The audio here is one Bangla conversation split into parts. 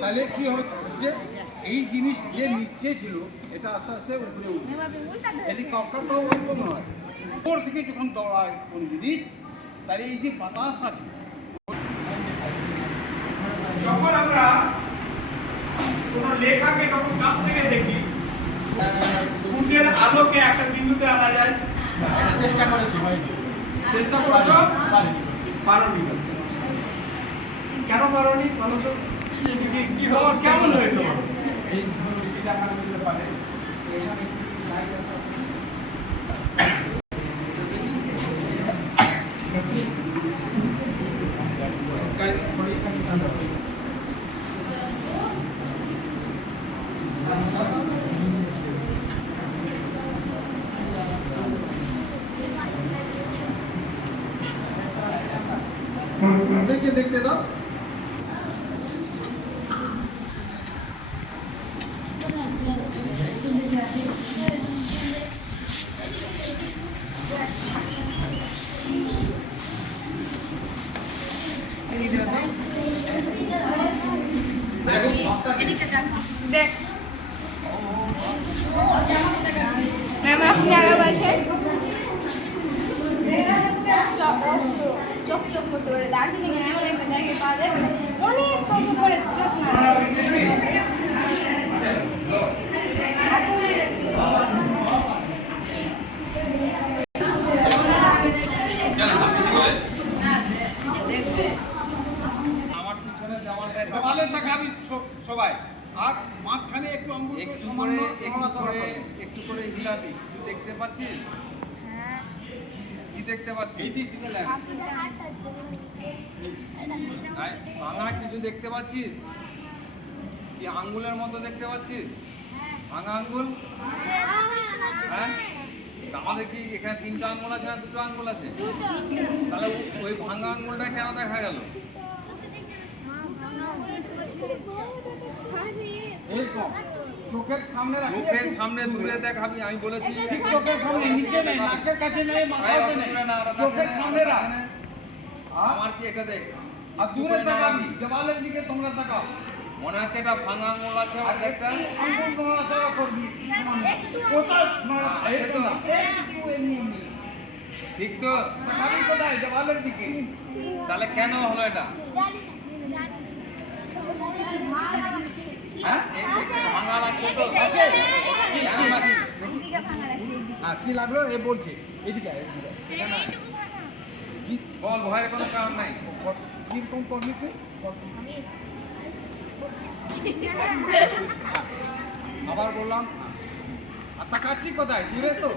তাহলে কি হচ্ছে, এই জিনিস যে নিচে ছিল এটা আস্তে আস্তে উপরে উঠবে। হেলিকপ্টারটাও ওরকম নয়, উপর থেকে যখন দৌড়ায় কোন জিনিস, তাহলে এই যে বাতাস আছে, যখন আমরা কোনো লেখাকে যখন কাছ থেকে দেখি, সূর্যের আলোকে একটা বিন্দুতে আনা যায়। চেষ্টা করেছি, হয়নি। চেষ্টা করেছ, পারোনি। কেন পারোনি বলো তো? কি হওয়ার কেমন হয়েছে? এই দেখার দিতে পারে ওদেরকে দেখতে দাও। দেখ ম্যাম আপনি আগে বলছেন চক চক করছে বলে দার্জিলিং এ এমন একটা জায়গায় পাওয়া যায় অনেক চক করে সবাই আর মাঝখানে একটু আঙ্গুল একটু করে হিলাবি। কিছু দেখতে পাচ্ছিস? কি দেখতে পাচ্ছিস? ভাঙা কিছু দেখতে পাচ্ছিস? কি আঙ্গুলের মতো দেখতে পাচ্ছিস? ভাঙা আঙ্গুল? হ্যাঁ, আমাদের কি এখানে 3টা আঙ্গুল আছে না 2টো আঙ্গুল আছে? তাহলে ওই ভাঙা আঙ্গুলটা কেন দেখা গেল? চোখের সামনে দূরে দেখাবি, আমি বলেছি। চোখের সামনে, নিচে নেই, নাকের কাছে নেই, মাথার কাছে নেই, চোখের সামনে রাখ। আমার কি এটা দেখ, আর দূরে তাকাবি, দেওয়ালের দিকে তোমরা তাকাও। মনে হচ্ছে এটা ভাঙা আঙ্গুল আছে। আর একটা আঙ্গুল নড়াচড়া করবি, কোথায় নড়াচড়া? এই তো একটু এমনি এমনি, ঠিক তো? তাকাবি কোথায়? দেওয়ালের দিকে। তাহলে কেন হলো এটা? হ্যাঁ, ভাঙা লাগছে তো? কেন লাগছে? কি লাগলো? এ বলছে এদিকে বল, ভয়ের কোনো কারণ নাই। কিরকম করবি তুই? আবার বললাম, আর তাকাচ্ছি কোথায়? দূরে তো।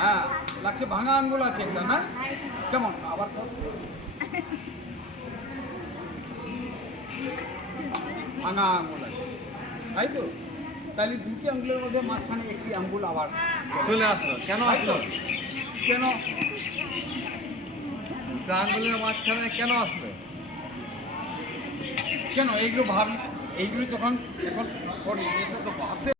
হ্যাঁ, লাগছে ভাঙা আঙ্গুল আছে একটা, না? কেমন? আবার ভাঙা আঙ্গুল আছে, তাই তো? তাহলে 2টি আঙ্গুলের মধ্যে মাঝখানে একটি আঙ্গুল আবার চলে আসলো। কেন আসলো? কেন আঙ্গুলের মাঝখানে কেন আসলো? কেন এইগুলো ভাব, এইগুলো যখন এখন করি, এটা তো ভাবতে